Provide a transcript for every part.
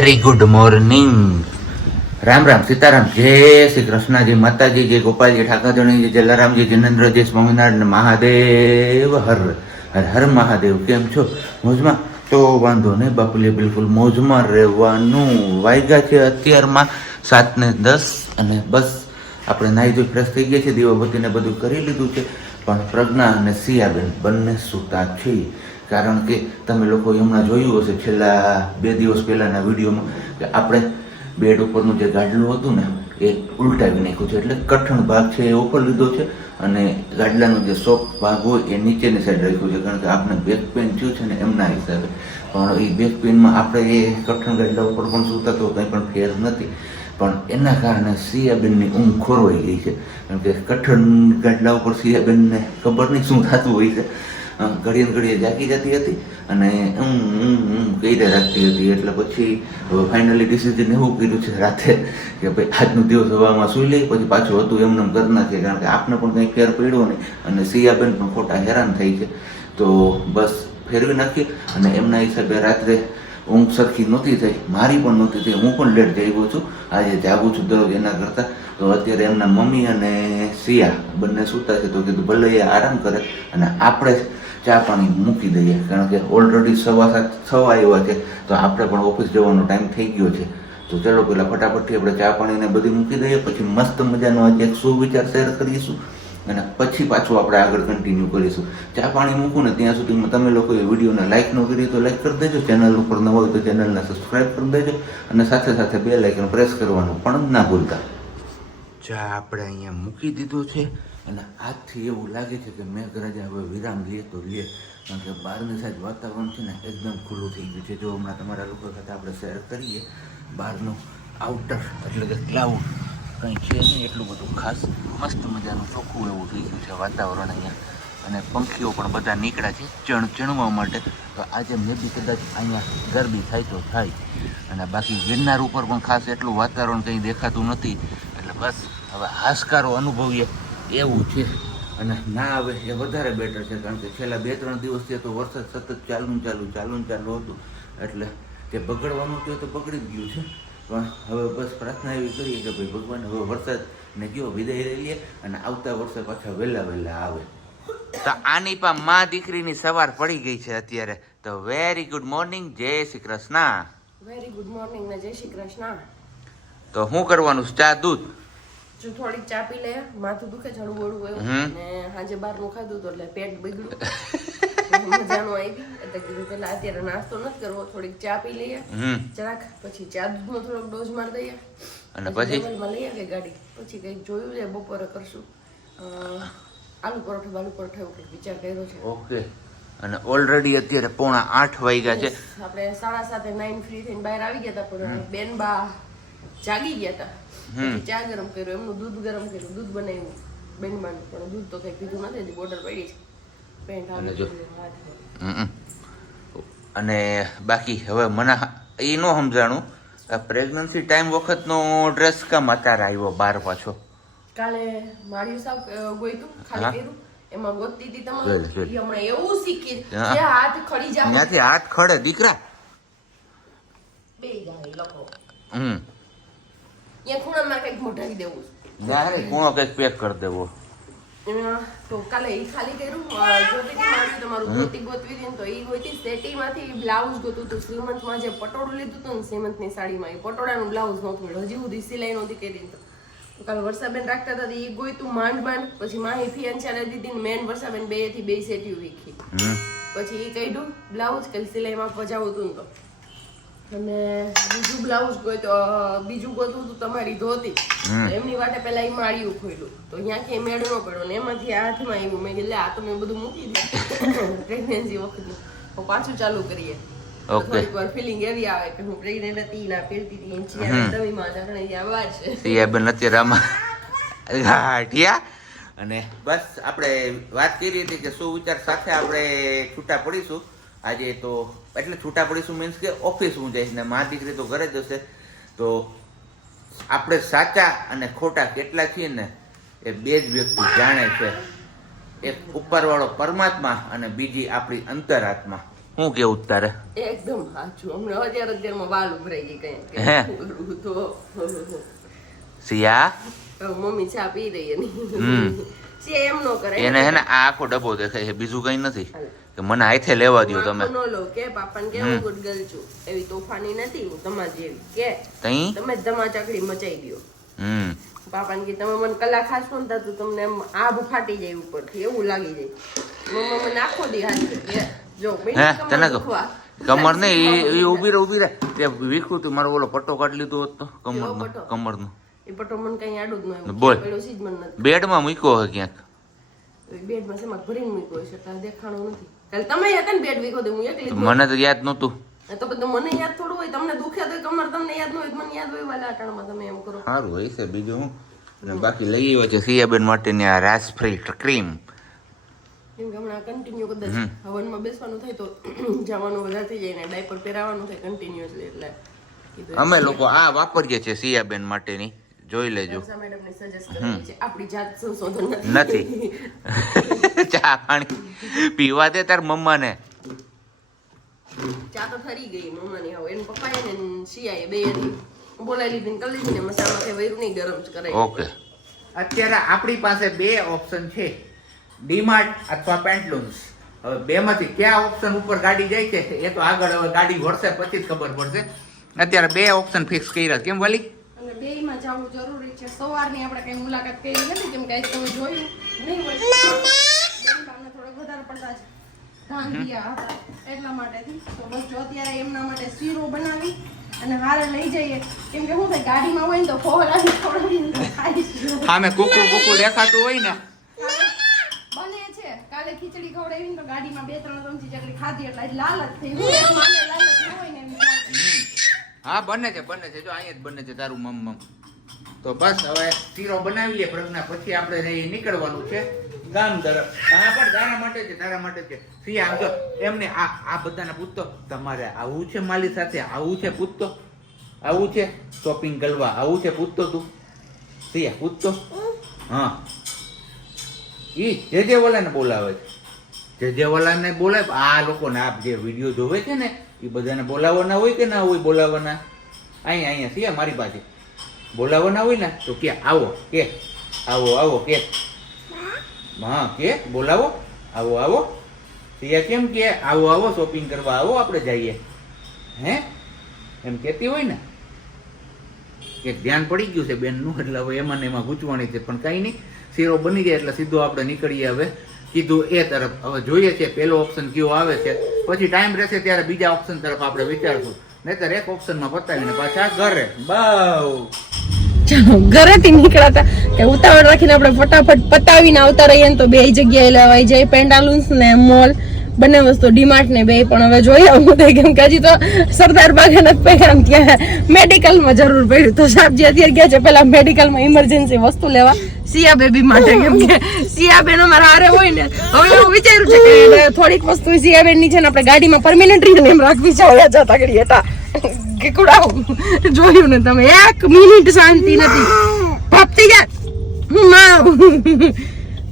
Very good morning Ram Ram, Sitaram. જય શ્રી કૃષ્ણજી, માતાજી, જય ગોપાલજી ઠાકરજણી જય જલારામજી જિનેન્દ્રજી સ્વામિનારાયણ મહાદેવ. હર હર હર મહાદેવ. કેમ છો? મોજમાં? તો વાંધો નહીં, બાપુલે બિલકુલ મોજમાં રહેવાનું. વાગ્યા છે અત્યારમાં સાત ને દસ અને બસ આપણે નાહી ધોઈ ફ્રેશ થઈ ગયા છે દીવાબત્તીને બધું કરી લીધું છે. પણ પ્રજ્ઞા અને સિયાબેન બંને સૂતા છે. કારણ કે તમે લોકો હમણાં જોયું હશે છેલ્લા બે દિવસ પહેલાના વિડીયોમાં કે આપણે બેડ ઉપરનું જે ગાડલું હતું ને, એ ઉલટાવી નાખ્યું છે. એટલે કઠણ ભાગ છે એ ઉપર લીધો છે અને ગાડલાનો જે સોફ્ટ ભાગ હોય એ નીચેની સાઈડ રાખ્યું છે. કારણ કે આપણે બેક પેન થયું છે ને એમના હિસાબે. પણ એ બેક પેનમાં આપણે એ કઠણ ગાડલા ઉપર પણ સૂતા તો કંઈ પણ ફેર નથી. પણ એના કારણે સિયાબેનની ઊંઘ ખોરવાઈ ગઈ છે. કારણ કે કઠણ ગાડલા ઉપર સિયાબેનને ખબર નહીં શું થતું હોય છે. ઘડીએ ઘડીએ જાગી જતી હતી અને હું હું ઊં કહીને રાખતી હતી. એટલે પછી હવે ફાઇનલી ડિસિઝન એવું કીધું છે રાતે કે ભાઈ આજનો દિવસ હવામાં સૂઈ લઈ પછી પાછું હતું એમને એમ કરી નાખીએ, કારણ કે આપને પણ કંઈ ફેર પડ્યો નહીં અને સિયાબેન પણ ખોટા હેરાન થઈ છે. તો બસ ફેરવી નાખી અને એમના હિસાબે રાત્રે ઊંઘ સરખી નહોતી થઈ, મારી પણ નહોતી થઈ, હું પણ લેટ જાગ્યો છું. આજે જાગું છું દરરોજ એના કરતાં. તો અત્યારે એમના મમ્મી અને સિયા બંને સૂતા છે તો કીધું ભલે એ આરામ કરે અને આપણે જ ચા પાણી મૂકી દઈએ. કારણ કે ઓલરેડી સવા સાત, સવા આવ્યા છે, તો આપણે પણ ઓફિસ જવાનો ટાઈમ થઈ ગયો છે. તો ચાલો પેલા ફટાફટથી આપણે ચા પાણીને બધી મૂકી દઈએ, પછી મસ્ત મજાનો આજે એક સુવિચાર શેર કરીશું અને પછી પાછું આપણે આગળ કન્ટિન્યુ કરીશું. ચા પાણી મૂકું ને ત્યાં સુધીમાં તમે લોકો એ વિડીયોને લાઇક ન કરી તો લાઇક કરી દેજો. ચેનલ ઉપર ન હોય તો ચેનલને સબસ્ક્રાઈબ કરી દેજો અને સાથે સાથે બે લાઇકન પ્રેસ કરવાનું પણ ના ભૂલતા. ચા આપણે અહીંયા મૂકી દીધો છે. અને આજથી એવું લાગે છે કે મેઘરાજા હવે વિરામ લે તો લે. કારણ કે બહારની સાઈડ વાતાવરણ છે ને એકદમ ખુલ્લું થઈ ગયું છે. જો હમણાં તમારા લોકો સાથે આપણે શેર કરીએ, બહારનું આઉટર એટલે કે ક્લાઉડ કંઈ છે નહીં, એટલું બધું ખાસ મસ્ત મજાનું ચોખ્ખું એવું થઈ ગયું છે વાતાવરણ અહીંયા. અને પંખીઓ પણ બધા નીકળ્યા છે ચણ, ચણવા માટે. તો આજે મે બી કદાચ અહીંયા ગરબી થાય તો થાય. અને બાકી ગિરનાર ઉપર પણ ખાસ એટલું વાતાવરણ કંઈ દેખાતું નથી. એટલે બસ હવે હાશકારો અનુભવીએ. એવું છે. અને ના આવે એ વધારે બેટર છે કારણ કે છેલ્લા બે ત્રણ દિવસથી તો વરસાદ સતત ચાલુ ચાલુ ચાલુ ચાલુ હતું. એટલે તે બગડવાનું તો તો બગડી જ ગયું છે. પણ હવે બસ પ્રાર્થના એવી કરીએ કે ભાઈ ભગવાન હવે વરસાદ ને કયો વિદાય લઈ લે અને આવતા વર્ષે પાછા વહેલા વહેલા આવે. તો આની પણ મા દીકરીની સવાર પડી ગઈ છે અત્યારે. તો વેરી ગુડ મોર્નિંગ જય Shri Krishna. Very good morning ને જય શ્રી કૃષ્ણ. તો શું કરવાનું? ચા દૂધ? જો થોડીક ચા પી લે માથું દુખે હળવું હળવું એવું. ને સાંજે બહારનું ખાધું તો એટલે પેટ બગડ્યું. મજાનું આવી. એટલે કીધું પેલા અત્યારે નાસ્તો નથી કરવો થોડીક ચા પી લઈએ. જરાક પછી ચા દૂધનો થોડોક ડોઝ મારી દઈએ. અને પછી લઈ આવીએ ગાડી. પછી કંઈક જોયું છે બપોરે કરશું. આલુ પરોઠા બાલુ પરોઠા એવું કંઈક વિચાર કર્યો છે. ઓકે. અને ઓલરેડી અત્યારે પોણા આઠ વાગ્યા છે. આપણે સાડા સાતે નાઇન ફ્રી થઈને બહાર આવી ગયા હતા પણ બેન બા જાગી ગયા હતા. ચા ગરમ કર્યો એમનું દૂધ ગરમ કર્યું દૂધ બનાવ્યું બેન બાનું પણ દૂધ તો કઈ પીધું નથી હજી બોટલ પડી છે. પેન્ટ અને. ગયું, બાકી હવે મને એ ન સમજાણું પ્રેગ્નન્સી ટાઈમ વખતનો ડ્રેસ કામ અત્યારે આવ્યો બાર પાછો? કાલે મારી સાવ અ, ગોઈતું ખાલી કર્યું. એમાં ગોતતી હતી તમારું. હમણાં એવું શીખી. જે હાથ ખડી જાય ત્યાંથી હાથ ખડે દીકરા. બે જાય લખો. હમ. અહીંયા ખૂણામાં કંઈક મોઢાવી દેવું ત્યારે કોણો કંઈક પેક કરી દેવો. તો કાલે ઈ ખાલી કર્યું. અ, મારી તમારું ધોતી ગોતવી હતી તો ઈ ગોતી સેટીમાંથી બ્લાઉઝ ગોતું હતું. શ્રીમંતમાં જે પટોળું લીધું હતું ને શ્રીમંતની સાડીમાં એ પટોળાનું બ્લાઉઝ નહોતું મળ્યું. હજી સુધી સિલાઈ નહોતી કરી તો. કાલે વર્ષાબેન રાખતા હતા એ ગોયતું માંડ માંડ. પછી માહી ફિયાન્ચાને દીધી ને મેન વર્ષાબેન બેથી બે સેટીયું વીખી. પછી એ કાઢ્યું બ્લાઉઝ કે સિલાઈમાં પજાવું હતું તો. અને બીજું બ્લાઉઝ તો બીજું ગોતું હતું તમારી ધોતી. એમની વાટે પેલા એ માળિયું ખોલ્યું તો અહીંયા ક્યાંય મેળ ન પડ્યો ને એમાંથી હાથમાં આવ્યું મેં કીધું આ તો મેં બધું મૂકી દીધું. પ્રેગ્નન્સી વખતનું પાછું ચાલુ કરીએ. ફિલિંગ એવી આવે કે હું પ્રેગ્નેન્ટ હતી ના પહેરતી હતી એમ તવીમાં જાણે એ છે સિયાબેન અત્યારે આમાં હાઠિયા અને બસ આપણે વાત કરી હતી કે શું વિચાર સાથે આપણે છૂટા પડીશું. આજે તો એટલે છૂટા પડીશું મીન્સ કે ઓફિસ હું જઈશ ને મા દીકરી તો ઘરે જ હશે. તો આપણે સાચા અને ખોટા કેટલા છીએ ને એ બે જ વ્યક્તિ જાણે છે. એક ઉપરવાળો પરમાત્મા અને બીજી આપણી અંતરાત્મા. હું કેવું તારે? એકદમ સાચું. હમણાં અત્યારે અત્યારમાં વાલ ઉભરાઈ ગઈ કઈ હે? તો. સિયા? મમ્મી ચા પી રહી એની. એમ નો કરે. એને હે ને આ આખો ડબ્બો દેખાય છે બીજું કઈ નથી. કે મને હાથે લેવા દ્યો તમે. નો લો કે પાપાને કે. હું ગુડ ગર્લ છું. એવી તોફાની નથી હું તમારી જેવી કે તઈ? તમે ધમા ધમાચાકડી મચાઈ દો હમ. પાપાને કે તમે મને કલા ખાશો ને તો તમને આભ ફાટી જાય ઉપરથી એવું લાગી જાય. મમ્મા મને આખો દી હાથ કે જો કમર તને કમર ને એ ઊભી રહે ઊભી રહે. તે વિકૃતિ મારો ઓલો પટ્ટો કાઢી લીધો હોત તો નો કમર નો એ પટો મને કઈ આડું જ ન બોલ. નથી. બેડમાં મૂક્યો હે ક્યાંક? બેડમાં શેમાં ભરીને મૂક્યો છે તારે દેખાણું નથી. કાલે તમે મને તો યાદ નહોતું. તો બધું મને યાદ થોડું હોય તમને દુખે તો કમર તમને યાદ ન હોય મને યાદ હોય વાલા અટાણમાં તમે એમ કરો. સારું હોય છે બીજું હું? અને બાકી લઈ આવ્યો છે સિયાબેન માટેની આ રાસ ફ્રી ક્રીમ. કેમ કે હમણાં કન્ટિન્યુ કદાચ હવનમાં બેસવાનું થાય તો જવાનું વધારે થઈ જાય ને ડાયપર પહેરાવાનું થાય કન્ટિન્યુઅસલી એટલે. અમે લોકો આ વાપરીએ છીએ સિયાબેન માટેની. જોઈ લેજો. નથી. નથી. ચા પાણી. પીવા દે તાર મમ્માને. ચા તો ઠરી ગઈ મમ્માની હવે. એન પપ્પા એને શિયાએ બે બોલાવી લીધી ને કરી લીધી ને મસાલામાંથી વૈરું નહીં ગરમ કરાય. ઓકે. અત્યારે આપણી પાસે બે ઓપ્શન છે. ડીમાર્ટ અથવા પેન્ટલુન્સ. હવે બેમાંથી કયા ઓપ્શન ઉપર ગાડી જાય છે એ તો આગળ હવે ગાડી વળશે પછી જ ખબર પડશે. અત્યારે બે ઓપ્શન ફિક્સ કર્યા કેમ વાલી? બેયમાં જવું જરૂરી છે. સવારની આપણે કઈ મુલાકાત કરી નથી કેમ કે આજ તમે જોયું. નહીં હોય બેનબાને થોડાક વધારે પડતા જ ધાન દિયા હતા. એટલા માટેથી. તો બસ જો અત્યારે એમના માટે શીરો બનાવી અને હારે લઈ જઈએ. કેમ કે હું થાય ગાડીમાં હોય ને તો ફોહરાની થોડી ખાઈશું ખાઈશું. સામે કુકુ કુકુ દેખાતું હોય ને. બને છે. કાલે ખીચડી ખવડાવી તો ગાડીમાં બે ત્રણ ચમચી ચકડી ખાધી એટલે આજ લાલચ થઈ હું લાલચ ન હોય ને એમ. હા, બને છે બને છે. જો અહીંયા જ બને છે તારું મમ મમ. તો બસ હવે શીરો બનાવી લે પ્રજ્ઞા. પછી આપણે નીકળવાનું છે ગામ તરફ. હા, પણ તારા માટે છે, તારા માટે છે. સી આમ તો એમને આ આ બધાને પૂછતો, તમારે આવું છે માલી સાથે? આવું છે? પૂછતો. આવું છે? શોપિંગ કરવા આવું છે? પૂછતો તું. સિયા પૂછતો. હા. ઈ જે જે વાલાને બોલાવે છે. જે જે વાલાને બોલાવે, આ લોકોને આપ જે વીડિયો જોવે છે ને એ બધાને બોલાવવાના હોય કે ના હોય બોલાવવાના? અહીંયા અહીંયા સિયા મારી પાસે? બોલાવવાના હોય ને, તો કે આવો કે, આવો આવો, કે. હા, કે, બોલાવો, આવો આવો. સિયા કેમ કે આવો આવો શોપિંગ કરવા આવો, આપણે જઈએ. હે? એમ કહેતી હોય ને. કે ધ્યાન પડી ગયું છે બેનનું, એટલે હવે એમાં ને એમાં ગૂંચવાણી છે, પણ કાંઈ નહીં. શીરો બની જાય એટલે સીધો આપણે નીકળીએ હવે. કીધું એ તરફ. હવે જોઈએ છે પેલો ઓપ્શન કયો આવે છે. પછી ટાઈમ રહેશે ત્યારે બીજા ઓપ્શન તરફ આપણે વિચારશું. નહીતર એક ઓપ્શનમાં પતાવીને પાછા ઘરે. બહુ ચાલો ઘરેથી નીકળ્યા હતા કે ઉતાવળ રાખીને આપણે ફટાફટ પતાવીને આવતા રહીએ ને તો બે જગ્યાએ લેવાય જાય. પેન્ડાલુન્સ ને મોલ બંને વસ્તુ ડીમાર્ટ ને બે પણ હવે જોઈએ હું તો કેમ કે હજી તો સરદાર બાગે નથી પૈસા ત્યાં મેડિકલમાં જરૂર પડ્યું. તો સાહેબજી અત્યારે ગયા છે પેલા મેડિકલમાં ઇમરજન્સી વસ્તુ લેવા. સિયા બેબી માટે કેમ કે સિયા બેન અમારા હારે હોય ને. હવે હું વિચારું છે કે થોડીક વસ્તુ સિયા બેનની છે ને આપણે ગાડીમાં પરમેનન્ટ રીતે એમ રાખવી છે હવે જતા કરીએ તા કીકુડાવું જોયું ને તમે એક મિનિટ શાંતિ નથી. ભાપતી જા. માં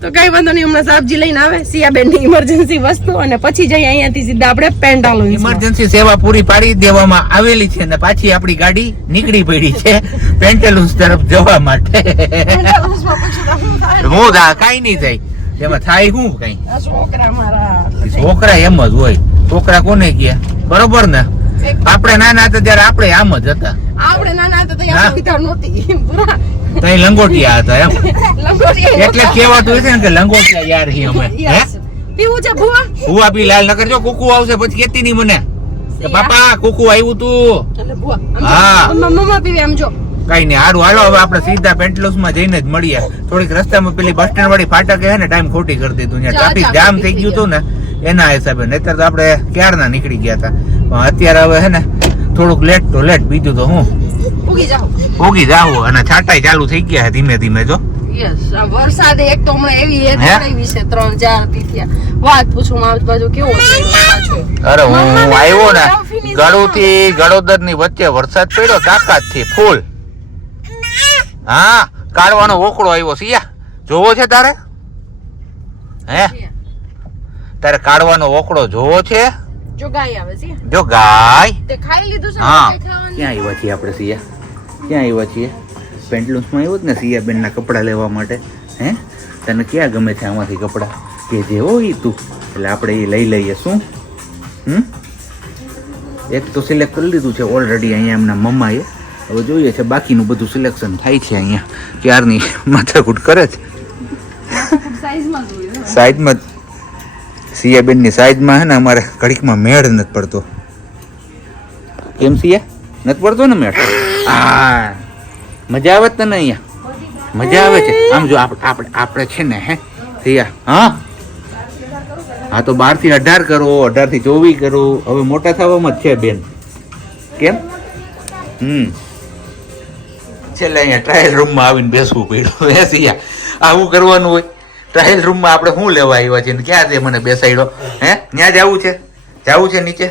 તો કઈ વાંધો નહીં હમણાં સાહેબજી લઈને આવે સિયાબેનની ઇમરજન્સી વસ્તુ અને પછી જઈ અહીંયાથી સીધા આપણે પેન્ડાલો ઇમરજન્સી સેવા પૂરી પાડી દેવામાં આવેલી છે ને પાછી આપણી ગાડી નીકળી પડી છે. પેન્ટેલુન્સ તરફ જવા માટે. હું દા કાઈ નહીં થાય. એમાં થાય શું કઈ? છોકરા મારા છોકરા એમ જ હોય. છોકરા કોને કે બરોબર ને? આપણે નાના હતા ત્યારે આપણે આમ જ હતા. આપણે નાના હતા તો હા. યાર વિચાર નહોતી. તઈ લંગોટિયા હતા એમ. લંગોટિયા એટલે કહેવાતું હશે ને કે લંગોટિયા યાર હી અમે પીવું છે ભૂવા? હું પી લાલ નકર જો કુકુ આવશે પછી કેતી નહીં મને. કે બાપા કુકુ આવ્યું તું. એટલે ભૂવા. હા. મમ્મા પીવે એમ જો. કઈ નહીં. હારું હાલો હવે આપણે સીધા પેન્ટલોસમાં જઈને જ મળીએ. થોડીક રસ્તામાં પેલી બસ સ્ટેન્ડ વાળી ફાટક હે ને ટાઈમ ખોટી કરી દીધું. ટ્રાફિક જામ થઈ ગયું હતું ને એના હિસાબે. નહીતર તો આપણે ક્યારના નીકળી ગયા હતા? પણ અત્યારે હવે હે ને થોડુંક લેટ તો લેટ બીજું તો હું? ઉગી જાવ અને છાંટાઈ ચાલુ થઈ ગયા ધીમે ધીમે જો. વરસાદ એક તો હમણાં એવી એક હે? છે ત્રણ ચાર તીથિયા વાત પૂછું માં બાજુ કેવો અરે હું આવ્યો ને ગળું થી ગળોદરની વચ્ચે વરસાદ પડ્યો તાકાતથી ફૂલ. હા કાઢવાનો ઓકળો આવ્યો સિયા જોવો છે તારે? હે? તારે કાઢવાનો ઓકળો જોવો છે? જો ગાય આવે છે. જો ગાય? તે ખાઈ લીધું છે હા. ક્યાં આવ્યા છીએ આપણે સિયા? ક્યાં આવ્યા છીએ? પેન્ટલુન્સમાં આવ્યો જ ને સિયા બેનના કપડાં લેવા માટે? હે? તને ક્યાં ગમે છે આમાંથી કપડાં? કે જે હોય તું. એટલે આપણે એ લઈ લઈએ શું? હમ? એક તો સિલેક્ટ કરી લીધું છે ઓલરેડી અહીંયા એમના મમ્માએ. હવે જોઈએ છે બાકીનું બધું સિલેક્શન થાય છે અહીંયા. ક્યારની માથાકૂટ કરે છે? સાઈઝમાં જોઈએ સાઈડમાં સિયા બેનની સાઈડમાં હે ને અમારે ઘડીકમાં મેળ નથી પડતો. કેમ સિયા? નથી પડતો ને મેળ? હા. મજા આવે જ તને અહીંયા? મજા આવે છે. આમ જો આપ- આપણે આપણે છે ને હે સિયા હા? હા તો બારથી અઢાર કરો અઢારથી ચોવીસ કરો. હવે મોટા થવામાં જ છે બેન. કેમ? હમ. છેલ્લે અહીંયા ટ્રાયલ રૂમમાં આવીને બેસવું પડ્યું. સિયા આવું કરવાનું હોય? ટ્રાયલ રૂમમાં આપણે શું લેવા આવ્યા છીએ? ક્યાં છે મને બેસાડ્યો? હે? ત્યાં જવું છે? જવું છે નીચે?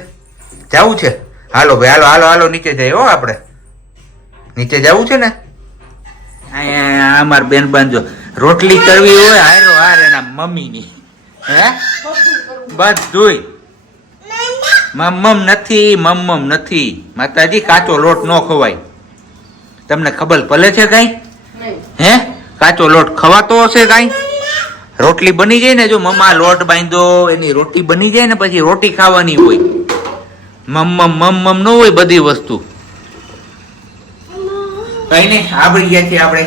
જવું છે? હાલો ભાઈ, હાલો હાલો હાલો, નીચે જઈએ હો આપણે. નીચે જવું છે ને? અહીંયા અમાર બેન બાંધો રોટલી કરવી હોય, હારો, હાર એના મમ્મીની. હે? બધુંય. મમ્મમ નથી મમ્મમ નથી. માતાજી, કાચો લોટ ન ખવાય. તમને ખબર ભલે છે કાંઈ? હે? કાચો લોટ ખવાતો હશે કાંઈ? રોટલી બની જાય ને જો મમ્મા લોટ બાંધો એની રોટી બની જાય ને પછી રોટી ખાવાની હોય. મમ્મ મમ્મમ ન હોય બધી વસ્તુ. કઈ નહીં આવડી ગયા છીએ આપણે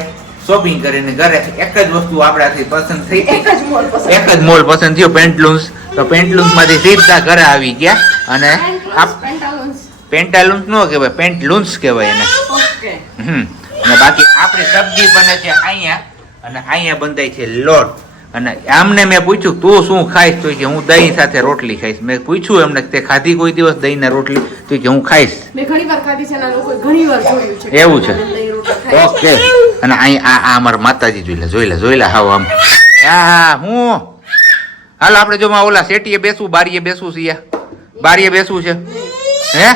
શોપિંગ કરીને ઘરે. એક જ વસ્તુ આપણાથી પસંદ થઈ એક જ મોલ પસંદ. એક જ મોલ પસંદ થયો પેન્ટલૂન્સ તો પેન્ટલૂન્સમાંથી સીધા ઘરે આવી ગયા અને પેન્ટાલુન્સ નો કહેવાય પેન્ટલૂન્સ કહેવાય એને. હમ. અને બાકી આપણી સબ્જી બને છે અહીંયા અને અહીંયા બંધાય છે લોટ. અને આમને મેં પૂછ્યું તું શું ખાઈશ? તો કે હું દહીં સાથે રોટલી ખાઈશ. મેં પૂછ્યું એમને તે ખાધી કોઈ દિવસ દહીં ને રોટલી? તો કે હું ખાઈશ. મેં ઘણી વાર ખાધી છે અને ઘણી વાર જોયું છે એવું છે. ઓકે. અને અહીં આ આ અમારા માતાજી જોઈ લે જોઈ લે જોઈ લે હાવ આમ. હા હા હાલ આપણે જો ઓલા શેટીએ બેસવું બારીએ બેસવું છે બારીએ બેસવું છે? હે?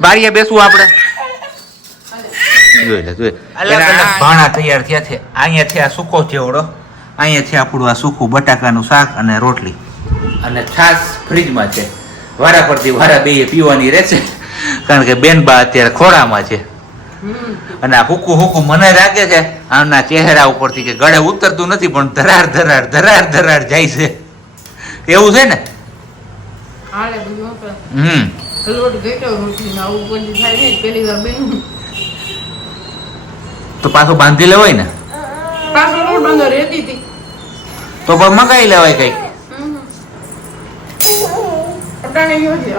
બારીએ બેસવું આપણે? જોઈ લે જોઈ ભાણા તૈયાર થયા છે. અહીંયા થયા સૂકો ચેવડો અહીંયા છે આપણું આ સૂકું બટાકાનું શાક અને રોટલી. અને છાસ ફ્રીજમાં છે. વારા પરથી વારા બે પીવાની રહેશે. કારણ કે બેનબા અત્યારે ખોળામાં છે. અને આ હુકુ હુકુ મને લાગે છે આમના ચહેરા ઉપરથી કે ગળે ઉતરતું નથી પણ ધરાર ધરાર ધરાર ધરાર જાય છે. એવું છે ને? હાલે બધું આપણે હમ. લોટ ગેટો રોટલી આવું પણ થાય નહીં પેલી વાર બેન તો પાછું બાંધી લેવાય ને? પાછો લોટ બાંધો રહેતી હતી તો પણ મગાઈ લેવાય કંઈક. અટાણે છે